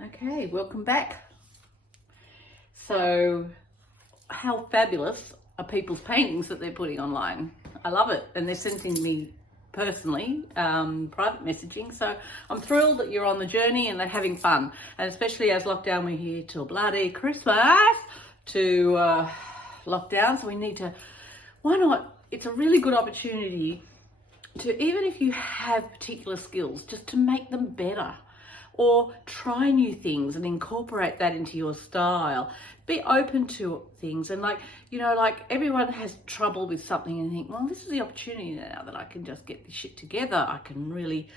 Okay, welcome back. So, how fabulous are people's paintings that they're putting online? I love it, and they're sending me personally private messaging. So I'm thrilled that you're on the journey and they're having fun, and especially as lockdown, we're here till bloody Christmas to lockdown. So we need to. Why not? It's a really good opportunity to, even if you have particular skills, just to make them better, or try new things and incorporate that into your style. Be open to things, and like everyone has trouble with something and think, well, this is the opportunity now that I can just get this shit together. I can really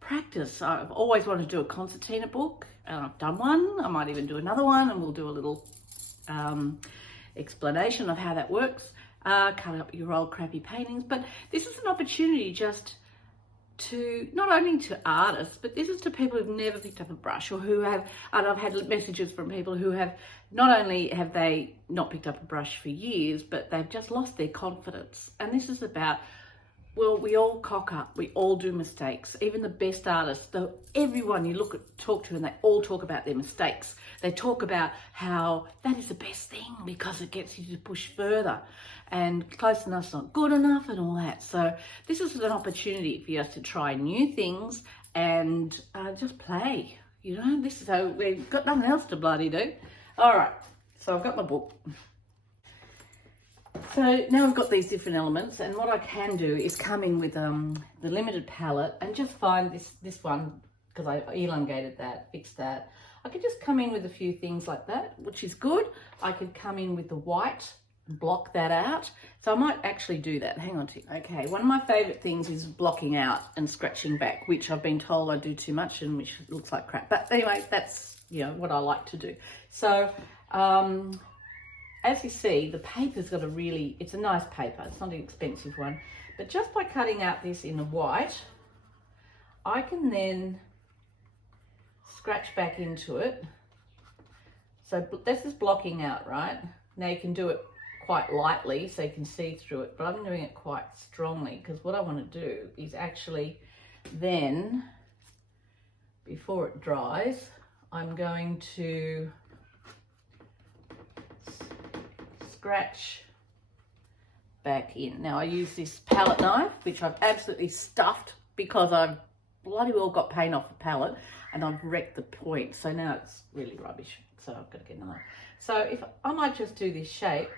practice. I've always wanted to do a concertina book, and I've done one. I might even do another one, and we'll do a little explanation of how that works. Cut up your old crappy paintings, but this is an opportunity just to, not only to artists, but this is to people who've never picked up a brush, or who have, and I've had messages from people who have, not only have they not picked up a brush for years, but they've just lost their confidence. And this is about, well, we all cock up, we all do mistakes. Even the best artists, though, everyone you talk to, and they all talk about their mistakes. They talk about how that is the best thing because it gets you to push further, and close enough's not good enough, and all that. So this is an opportunity for us to try new things and just play. This is how we've got nothing else to bloody do. All right, so I've got my book. So now I've got these different elements, and what I can do is come in with the limited palette and just find this one, because I elongated that, fixed that. I could just come in with a few things like that, which is good. I could come in with the white and block that out. So I might actually do that. Hang on to you. Okay, one of my favorite things is blocking out and scratching back, which I've been told I do too much and which looks like crap. But anyway, that's what I like to do. So as you see, the paper's got it's a nice paper. It's not an expensive one. But just by cutting out this in the white, I can then scratch back into it. So this is blocking out, right? Now you can do it quite lightly so you can see through it, but I'm doing it quite strongly because what I want to do is actually then, before it dries, I'm going to scratch back in. Now I use this palette knife, which I've absolutely stuffed because I've bloody well got paint off the palette and I've wrecked the point. So now it's really rubbish. So I've got to get another. So if I might just do this shape.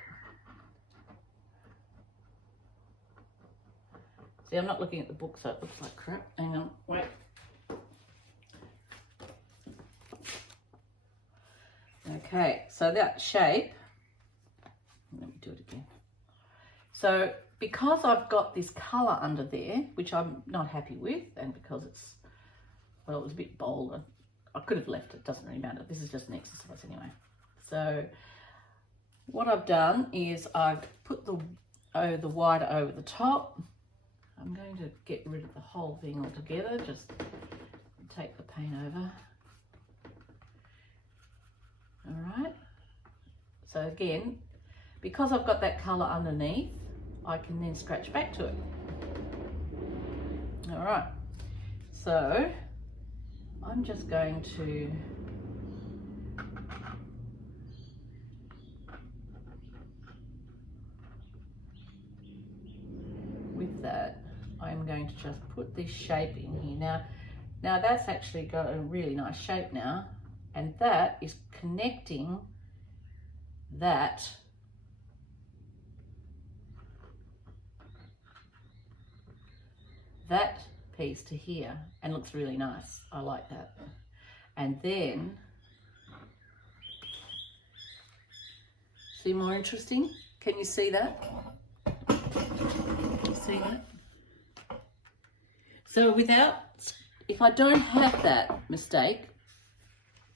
See, I'm not looking at the book, so it looks like crap. Hang on, wait. Okay, so that shape, let me do it again. So because I've got this colour under there, which I'm not happy with, and because it was a bit bold, I could have left it, doesn't really matter. This is just an exercise anyway. So what I've done is I've put the white over the top. I'm going to get rid of the whole thing altogether, just take the paint over. All right, so again, because I've got that colour underneath, I can then scratch back to it. All right, so I'm just going to with that, I'm going to just put this shape in here. Now that's actually got a really nice shape now, and that is connecting that piece to here, and looks really nice. I like that. And then, see, more interesting? Can you see that? See that? So if I don't have that mistake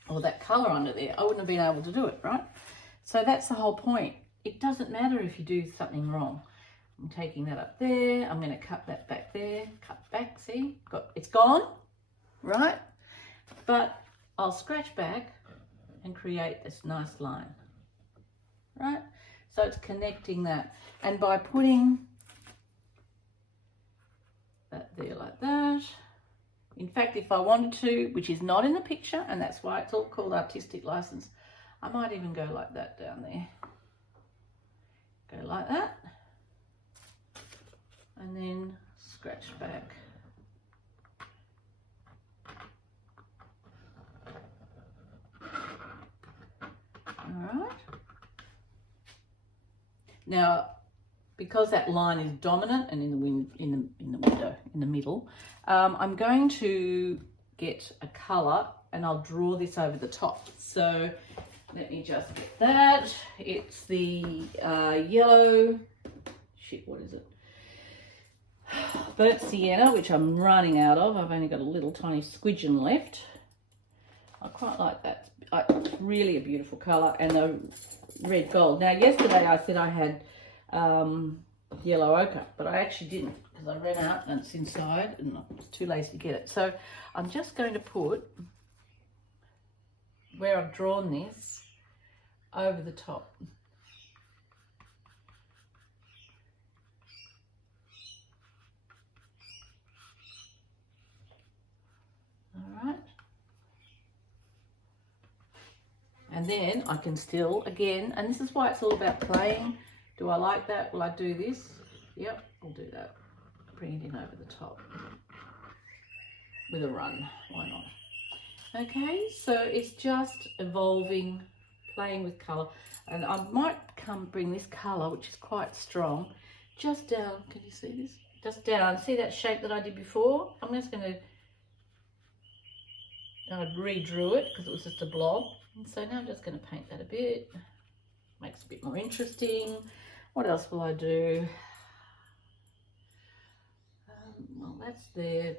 or that colour under there, I wouldn't have been able to do it, right? So that's the whole point. It doesn't matter if you do something wrong. I'm taking that up there. I'm going to cut that back there. Cut back, see? It's gone, right? But I'll scratch back and create this nice line, right? So it's connecting that. And by putting that there like that, in fact, if I wanted to, which is not in the picture, and that's why it's all called artistic license, I might even go like that down there. Go like that. And then scratch back. All right. Now, because that line is dominant and in the middle, I'm going to get a colour and I'll draw this over the top. So let me just get that. It's the yellow. Shit, what is it? Burnt sienna, which I'm running out of. I've only got a little tiny squidgen left. I quite like that. It's really a beautiful colour, and the red gold. Now, yesterday I said I had yellow ochre, but I actually didn't because I ran out and it's inside and I was too lazy to get it. So I'm just going to put where I've drawn this over the top. All right. And then I can still, again, and this is why it's all about playing. Do I like that? Will I do this? Yep, I'll do that. Bring it in over the top with a run. Why not? Okay, so it's just evolving, playing with colour. And I might bring this colour, which is quite strong, just down. Can you see this? Just down. See that shape that I did before? I'm just going to, I redrew it because it was just a blob. And so now I'm just going to paint that a bit. Makes it a bit more interesting. What else will I do? Well, that's there.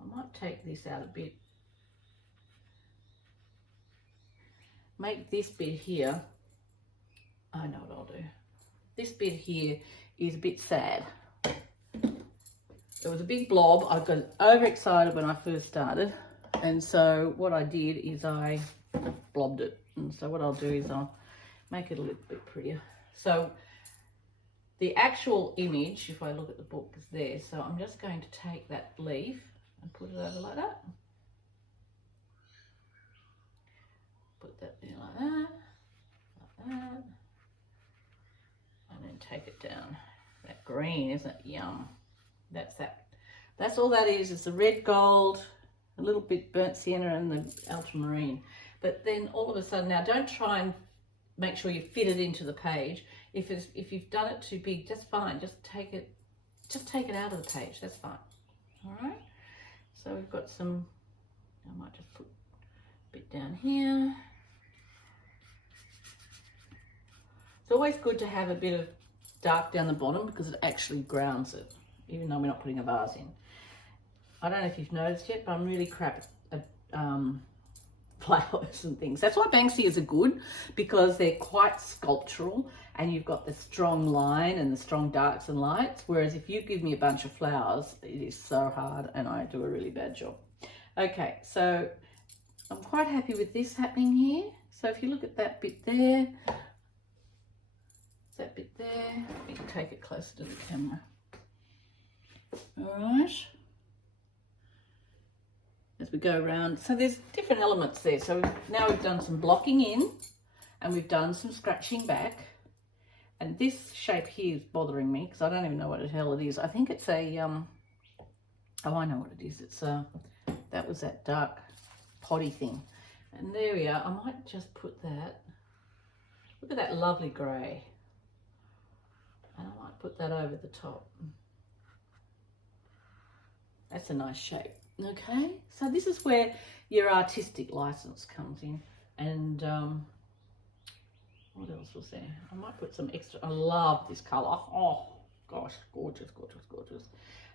I might take this out a bit. Make this bit here. I know what I'll do. This bit here is a bit sad. It was a big blob. I got overexcited when I first started. And so what I did is I blobbed it. And so what I'll do is I'll make it a little bit prettier. So the actual image, if I look at the book, is there. So I'm just going to take that leaf and put it over like that. Put that there like that. And then take it down. That green, isn't it? Yum. That's that. That's all that is. It's the red gold, a little bit burnt sienna and the ultramarine. But then all of a sudden, now don't try and make sure you fit it into the page. If you've done it too big, just fine. Just take it out of the page. That's fine. All right. So we've got some. I might just put a bit down here. It's always good to have a bit of dark down the bottom because it actually grounds it, even though we're not putting a vase in. I don't know if you've noticed yet, but I'm really crap at flowers and things. That's why Banksias are good, because they're quite sculptural and you've got the strong line and the strong darks and lights. Whereas if you give me a bunch of flowers, it is so hard and I do a really bad job. Okay, so I'm quite happy with this happening here. So if you look at that bit there, that bit there, we can take it closer to the camera. All right. As we go around, so there's different elements there. So now we've done some blocking in and we've done some scratching back, and this shape here is bothering me because I don't even know what the hell it is. I think it's a oh, I know what it is. It's that was that dark potty thing, and there we are. I might just put that, look at that lovely grey, and I might put that over the top. That's a nice shape. Okay, so this is where your artistic license comes in. And what else was there? I might put some extra. I love this colour. Oh gosh, gorgeous, gorgeous, gorgeous.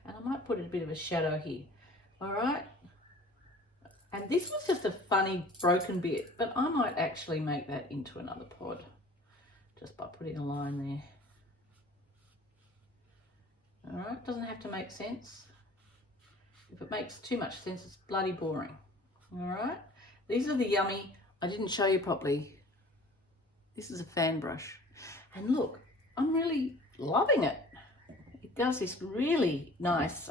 And I might put a bit of a shadow here. All right. And this was just a funny broken bit, but I might actually make that into another pod just by putting a line there. All right, doesn't have to make sense. If it makes too much sense, it's bloody boring. All right, these are the yummy. I didn't show you properly. This is a fan brush, and look, I'm really loving it. It does this really nice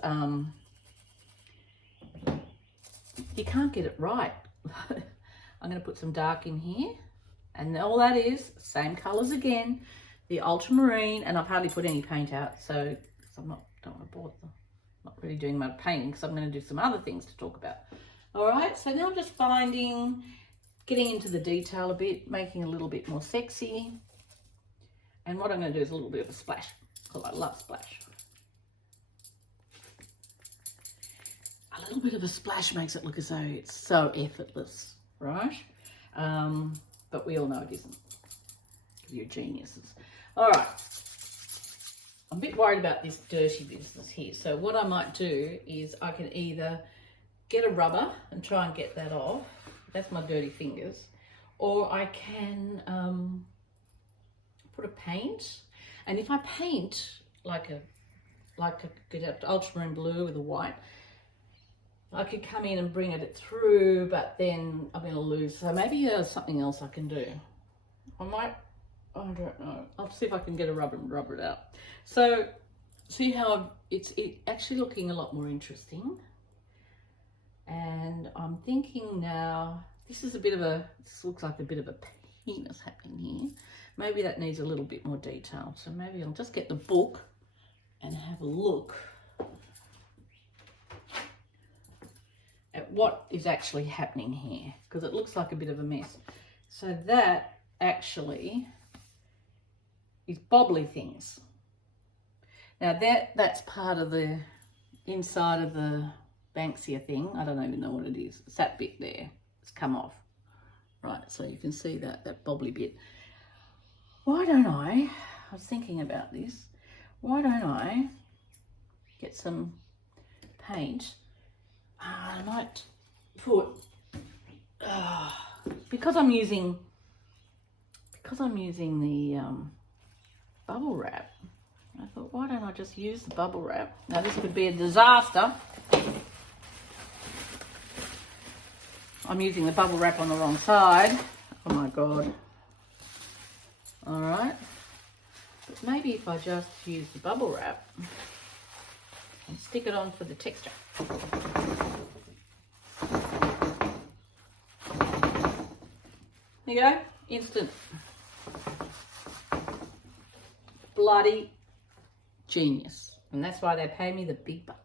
you can't get it right. I'm going to put some dark in here, and all that is same colours again, the ultramarine, and I've hardly put any paint out, so don't want to bore them. Not really doing my painting because I'm going to do some other things to talk about. All right, so now I'm just getting into the detail a bit, making it a little bit more sexy. And what I'm going to do is a little bit of a splash, because I love splash. A little bit of a splash makes it look as though it's so effortless, right? But we all know it isn't. You're geniuses. All right. I'm a bit worried about this dirty business here. So what I might do is I can either get a rubber and try and get that off. That's my dirty fingers. Or I can put a paint. And if I paint like a good ultramarine blue with a white, I could come in and bring it through, but then I'm going to lose. So maybe there's something else I can do. I don't know. I'll see if I can get a rubber and rubber it out. So see how it's actually looking a lot more interesting. And I'm thinking now, this looks like a bit of a penis happening here. Maybe that needs a little bit more detail. So maybe I'll just get the book and have a look at what is actually happening here, because it looks like a bit of a mess. So that actually is bobbly things. Now that's part of the inside of the Banksia thing. I don't even know what it is. It's that bit there. It's come off. Right, so you can see that bobbly bit. Why don't I was thinking about this. Why don't I get some paint? I might put, because I'm using the bubble wrap, I thought, why don't I just use the bubble wrap? Now this could be a disaster. I'm using the bubble wrap on the wrong side. Oh my God. All right. But maybe if I just use the bubble wrap and stick it on for the texture. There you go. Instant. Bloody genius. And that's why they pay me the big bucks.